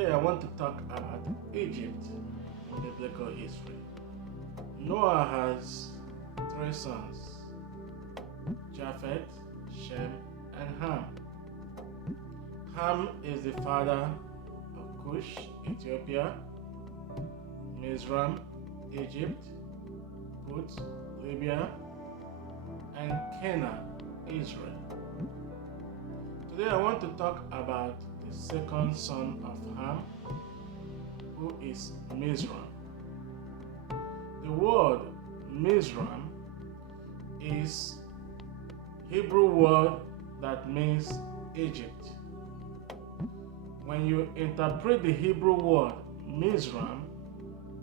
Today I want to talk about Egypt in biblical history. Noah has three sons, Japheth, Shem, and Ham. Ham is the father of Cush, Ethiopia, Mizraim-Egypt, Put, Libya, and Canaan, Israel. Today I want to talk about the second son of Ham, who is Mizraim. The word Mizraim is Hebrew word that means Egypt. When you interpret the Hebrew word Mizraim,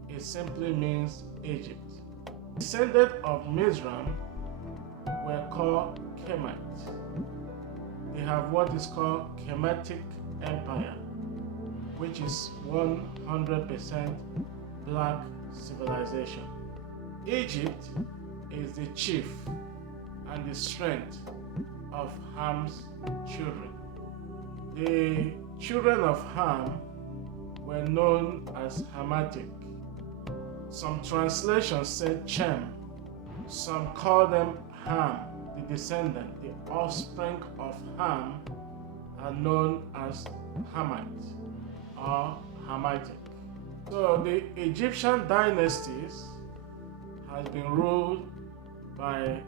it simply means Egypt. Descendants of Mizraim were called Kemites. They have what is called Kemetic Empire, which is 100% black civilization. Egypt is the chief and the strength of Ham's children. The children of Ham were known as Hamitic. Some translations said Shem. Some call them Ham. The descendant, the offspring of Ham, are known as Hamite or Hamitic. So the Egyptian dynasties has been ruled by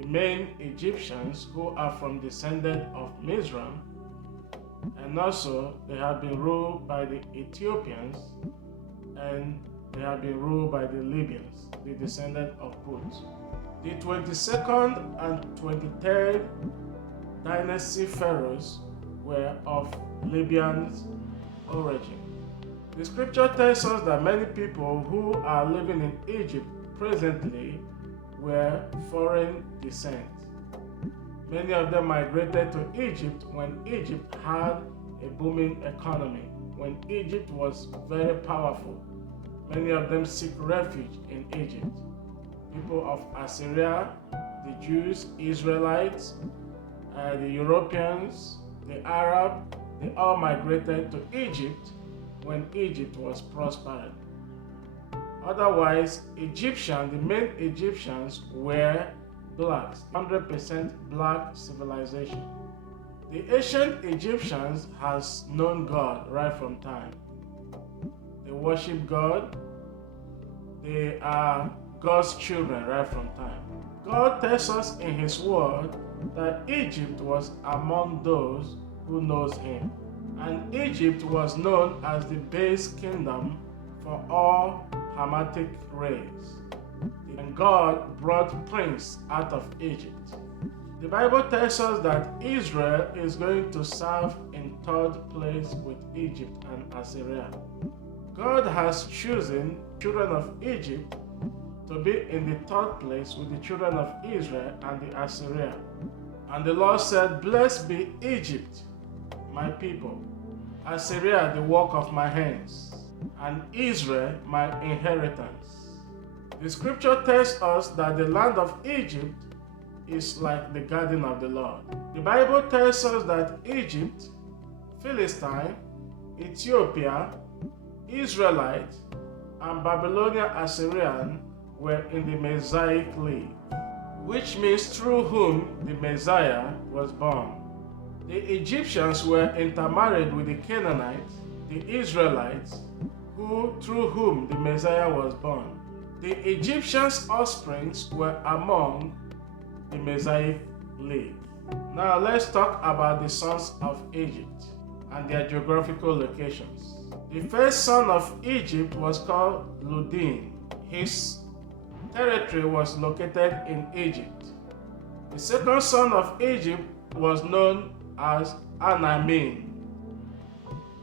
the main Egyptians who are from descendant of Mizraim, and also they have been ruled by the Ethiopians, and they have been ruled by the Libyans, the descendant of Put. The 22nd and 23rd dynasty pharaohs were of Libyan origin. The scripture tells us that many people who are living in Egypt presently were foreign descent. Many of them migrated to Egypt when Egypt had a booming economy, when Egypt was very powerful. Many of them seek refuge in Egypt. People of Assyria, the Jews, Israelites, the Europeans, the Arab, they all migrated to Egypt when Egypt was prospering. Otherwise, the main Egyptians were blacks, 100% black civilization. The ancient Egyptians has known God right from time. They worship God. They are God's children right from time. God tells us in His Word that Egypt was among those who knows Him. And Egypt was known as the base kingdom for all Hamitic race. And God brought prince out of Egypt. The Bible tells us that Israel is going to serve in third place with Egypt and Assyria. God has chosen children of Egypt to be in the third place with the children of Israel and the Assyria. And the Lord said, "Blessed be Egypt, my people, Assyria, the work of my hands, and Israel, my inheritance." The scripture tells us that the land of Egypt is like the garden of the Lord. The Bible tells us that Egypt, Philistine, Ethiopia, Israelite, and Babylonian Assyrian were in the Messianic league, which means through whom the Messiah was born. The Egyptians were intermarried with the Canaanites, the Israelites, through whom the Messiah was born. The Egyptians' offsprings were among the Messianic league. Now let's talk about the sons of Egypt and their geographical locations. The first son of Egypt was called Ludin. His territory was located in Egypt. The second son of Egypt was known as Anamin,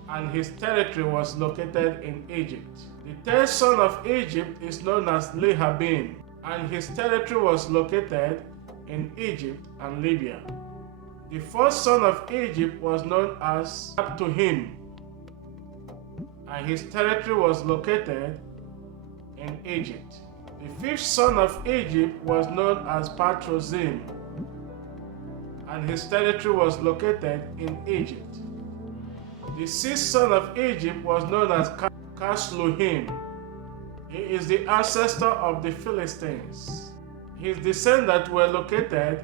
and his territory was located in Egypt. The third son of Egypt is known as Lehabim, and his territory was located in Egypt and Libya. The fourth son of Egypt was known as Abtuhim, and his territory was located in Egypt. The fifth son of Egypt was known as Patrozim, and his territory was located in Egypt. The sixth son of Egypt was known as Casluhim. He is the ancestor of the Philistines. His descendants were located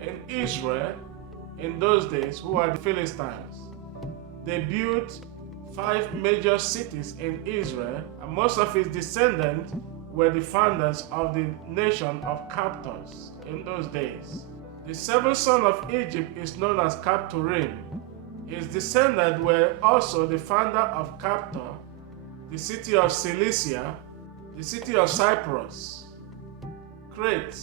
in Israel in those days, who are the Philistines. They built 5 major cities in Israel, and most of his descendants were the founders of the nation of captors in those days. The seventh son of Egypt is known as Captorim. His descendants were also the founder of Captor, the city of Cilicia, the city of Cyprus, Crete.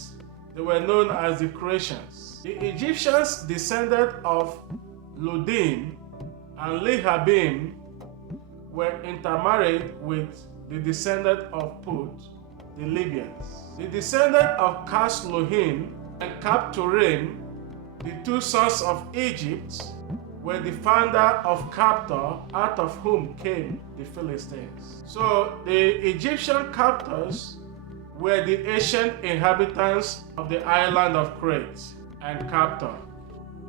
They were known as the Cretians. The Egyptians descended of Ludim and Lehabim were intermarried with the descendant of Put, the Libyans. The descendant of Casluhim and Captorim, the 2 sons of Egypt, were the founder of Captor, out of whom came the Philistines. So the Egyptian captors were the ancient inhabitants of the island of Crete and Captor.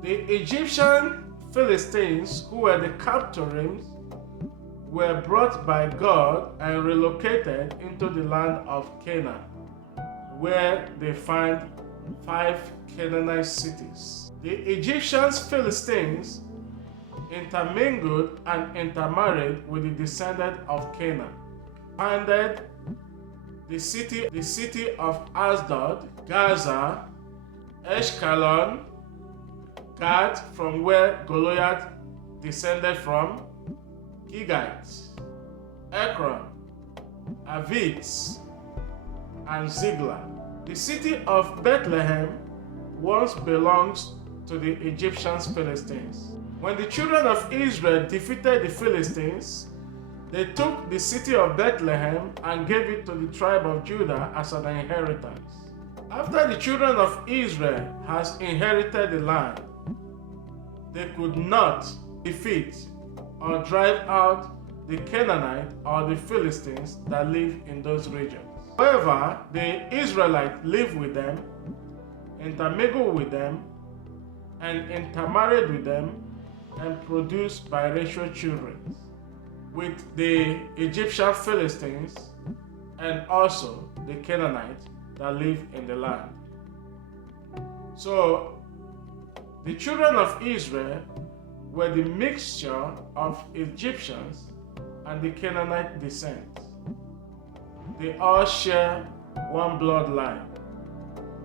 The Egyptian Philistines, who were the Captorims, were brought by God and relocated into the land of Canaan, where they find 5 Canaanite cities. The Egyptians Philistines intermingled and intermarried with the descendants of Canaan, founded the city of Asdod, Gaza, Ashkelon, Gad, from where Goliath descended from, Gigites, Ekron, Avites, and Ziglah. The city of Bethlehem once belonged to the Egyptian Philistines. When the children of Israel defeated the Philistines, they took the city of Bethlehem and gave it to the tribe of Judah as an inheritance. After the children of Israel has inherited the land, they could not defeat or drive out the Canaanite or the Philistines that live in those regions. However, the Israelites lived with them, intermingled with them, and intermarried with them, and produced biracial children with the Egyptian Philistines and also the Canaanites that live in the land. So the children of Israel were the mixture of Egyptians and the Canaanite descent. They all share one bloodline.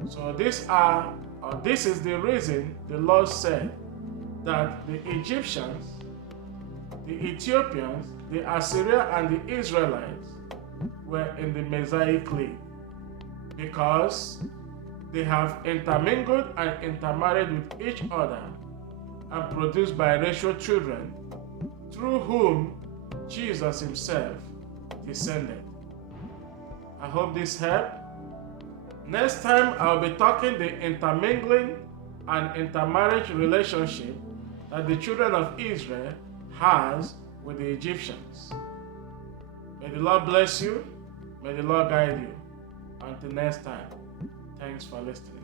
So this is the reason the Lord said that the Egyptians, the Ethiopians, the Assyrians, and the Israelites were in the Mosaic League, because they have intermingled and intermarried with each other and produced biracial children, through whom Jesus himself descended. I hope this helped. Next time I'll be talking the intermingling and intermarriage relationship that the children of Israel has with the Egyptians. May the Lord bless you. May the Lord guide you. Until next time, thanks for listening.